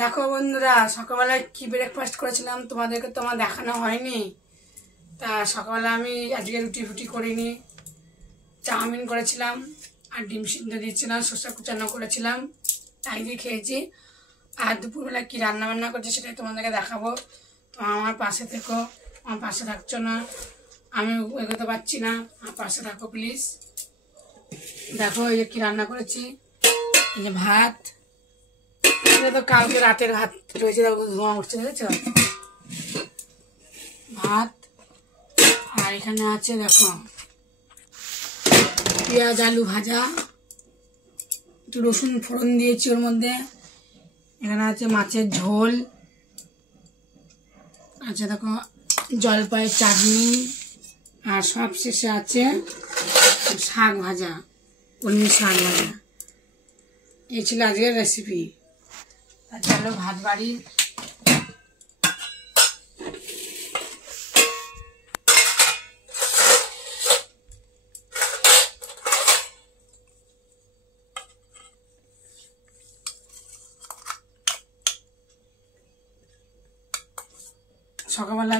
দেখো বন্ধুরা, সকালবেলায় কি ব্রেকফাস্ট করেছিলাম তোমাদেরকে তো আমার দেখানো হয়নি। তা সকালবেলা আমি আজকে রুটি ফুটি করিনি, চাউমিন করেছিলাম আর ডিম সিদ্ধ দিয়েছিলাম, শসা কুচানো করেছিলাম, তাই দিয়ে খেয়েছি। আর দুপুরবেলা কি রান্না বান্না করছে সেটাই তোমাদেরকে দেখাবো। তো আমার পাশে থেকো, আমার পাশে থাকছো না, আমি এগোতে পারছি না, আমার পাশে থাকো প্লিজ। দেখো এই যে কি রান্না করেছি, এই যে ভাত, এটা তো কালকে রাতের ভাত রয়েছে, দেখো ধোঁয়া উঠছে, দেখেছো ভাত। আর এখানে আছে দেখো পেঁয়াজ আলু ভাজা, একটু রসুন ফোড়ন দিয়েছি ওর মধ্যে। এখানে আছে মাছের ঝোল, আচ্ছা দেখো জলপাইয়ের চাটনি, আর সব শেষে আছে শাক ভাজা, কলমি শাক ভাজা। এই ছিল আজকের রেসিপি। চলো ভাত বাড়ি। সকালবেলা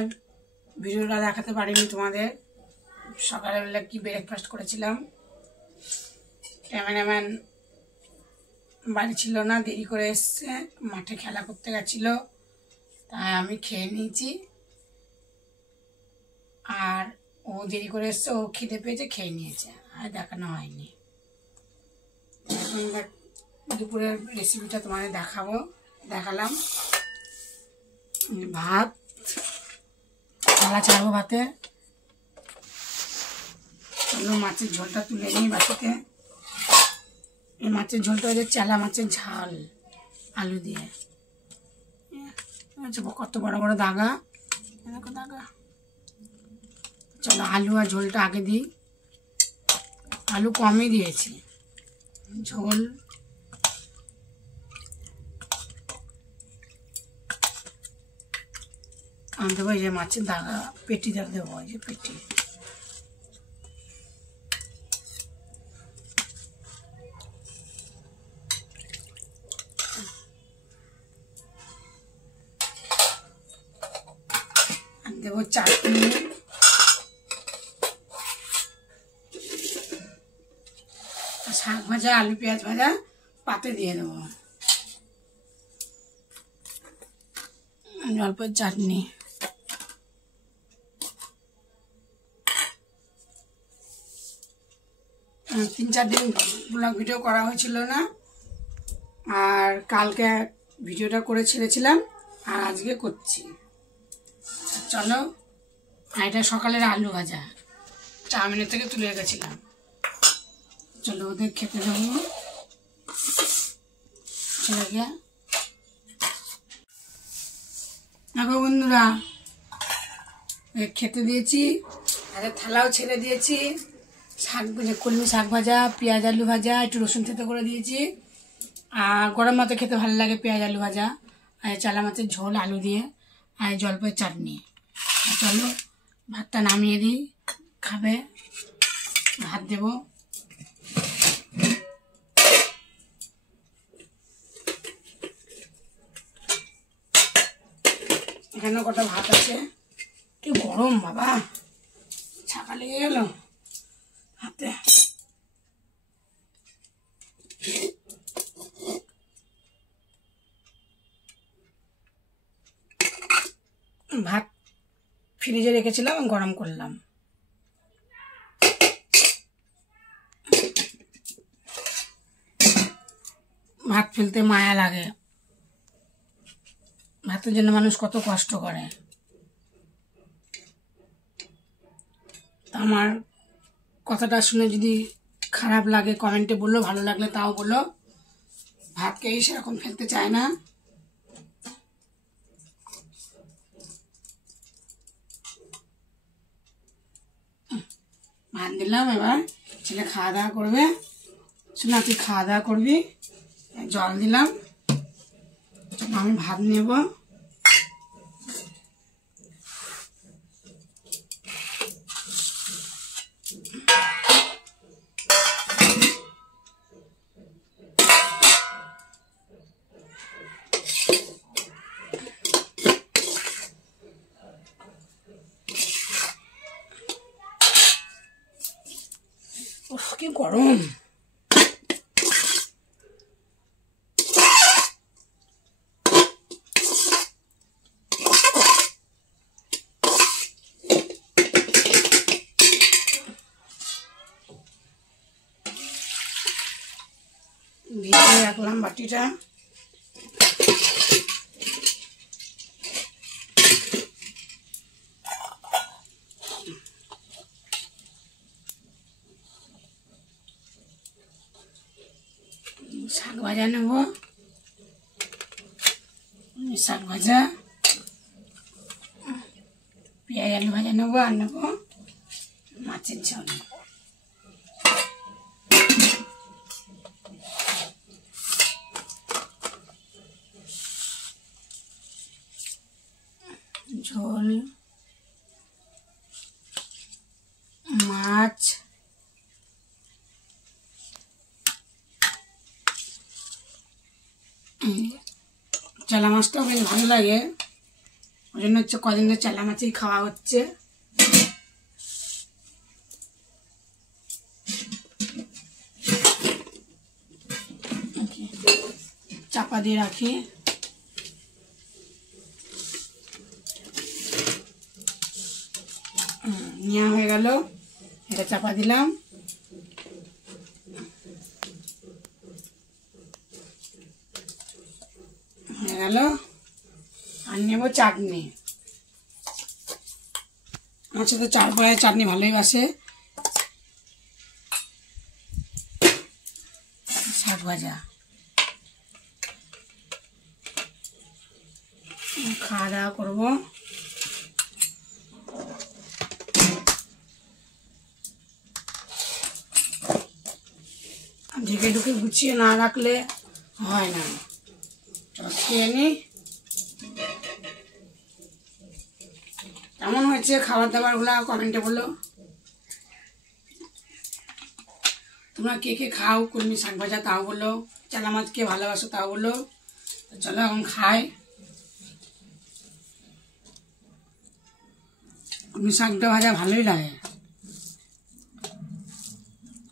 ভিডিওটা দেখাতে পারিনি তোমাদের, সকালবেলা কি ব্রেকফাস্ট করেছিলাম। ক্যামেরাম্যান বাড়ি ছিল না, দেরি করে এসছে, মাঠে খেলা করতে গেছিলো, তাই আমি খেয়ে নিয়েছি। আর ও দেরি করে এসছে, ও খিদে পেয়েছে, খেয়ে নিয়েছে, আর দেখানো হয়নি। এখন দুপুরের রেসিপিটা তোমাদের দেখালাম। ভাত, থালা ছাড়বো ভাতে। চলো মাছের ঝোলটা তুলে নিই বাটিতে। এই মাছের ঝোলটা হচ্ছে চেলা মাছের ঝাল, আলু দিয়ে। কত বড় বড় দাগা, দেখো দাগা। চলো আলু আর ঝোলটা আগে দিই, আলু কমই দিয়েছি, ঝোল দেবো। এই যে মাছের দাগা পেটিটা দেবো, এই যে পেটি। দেবো চাটনি, শাক ভাজা, আলু পেঁয়াজ ভাজা পাতে দিয়ে দেবো, জলপাইয়ের চাটনি। তিন চার দিন ব্লগ ভিডিও করা হয়েছিল না, আর কালকে ভিডিওটা করে ছেড়েছিলাম, আর আজকে করছি। চলো, এটা সকালের আলু ভাজা, চাউমিনের থেকে তুলে রেখেছিলাম। চলো ওদের খেতে দেবো ছেলেকে। দেখো বন্ধুরা, খেতে দিয়েছি, আরে থালাও ছেড়ে দিয়েছি। শাক কলমি শাক ভাজা, পেঁয়াজ আলু ভাজা, একটু রসুন থেতো করে দিয়েছি। আর গরম ভাতে খেতে ভালো লাগে পেঁয়াজ আলু ভাজা, আর চালা মাছের ঝোল আলু দিয়ে, আর জলপাইয়ের চাটনি। চলো ভাতটা নামিয়ে দিই, খাবে। ভাত দেবো, এখানে কটা ভাত আছে। কি গরম বাবা, ছাকা লেগে গেল হাতে। ভাত ফ্রিজে রেখেছিলাম, গরম করলাম। ভাত ফেলতে মায়া লাগে, ভাতের জন্য মানুষ কত কষ্ট করে। আমার কথাটা শুনে যদি খারাপ লাগে কমেন্টে বললো, ভালো লাগলে তাও বলো। ভাতকেই সেরকম ফেলতে চায় না। ভাত দিলাম, এবার ছেলে খাওয়া দাওয়া করবে। শোনা, তুই খাওয়া দাওয়া করবি। জল দিলাম, আমি ভাত নেব। কি গরম। ভিজিয়ে রাখলাম বাটিটা। শাক ভাজা নেব, শাক ভাজা, পেঁয়াজ আলু ভাজা নেবো, আর নেবো মাছের ঝোল। ঝোল, মাছ, চালা মাছটাও বেশ ভালো লাগে, ওই জন্য হচ্ছে কদিন ধরে চালা মাছই খাওয়া হচ্ছে। চাপা দিয়ে রাখি। নেওয়া হয়ে গেল, এটা চাপা দিলাম। হয়ে গেল। আর নেব চাটনি। আমার সাথে চার পায়ে চাটনি ভালোই বাসে। শাক ভাজা, খাওয়া দাওয়া করবো। ঢেকে ঢুকে গুছিয়ে না রাখলে হয় না। খেয়ে নি। কেমন হয়েছে খাবার দাবারগুলো কমেন্টে বলো। তোমরা কে কে খাও কলমি শাক ভাজা তাও বলো, চালা মাছ কে ভালোবাসো তাও বলো। চলো এখন খাই। কলমি শাকটা ভাজা ভালোই লাগে,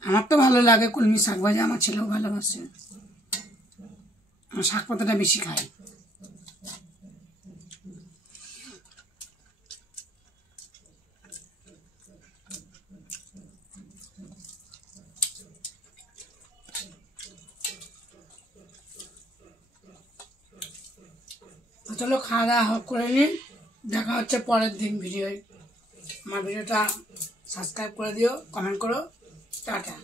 আমার তো ভালো লাগে কলমি শাক ভাজা, আমার ছেলেও ভালোবাসে। আমার শাক পাতাটা বেশি খাই। চলো খাওয়া দাওয়া করে নিন, দেখা হচ্ছে পরের দিন ভিডিওয়। আমার ভিডিওটা সাবস্ক্রাইব করে দিও, কমেন্ট করো, টাটা।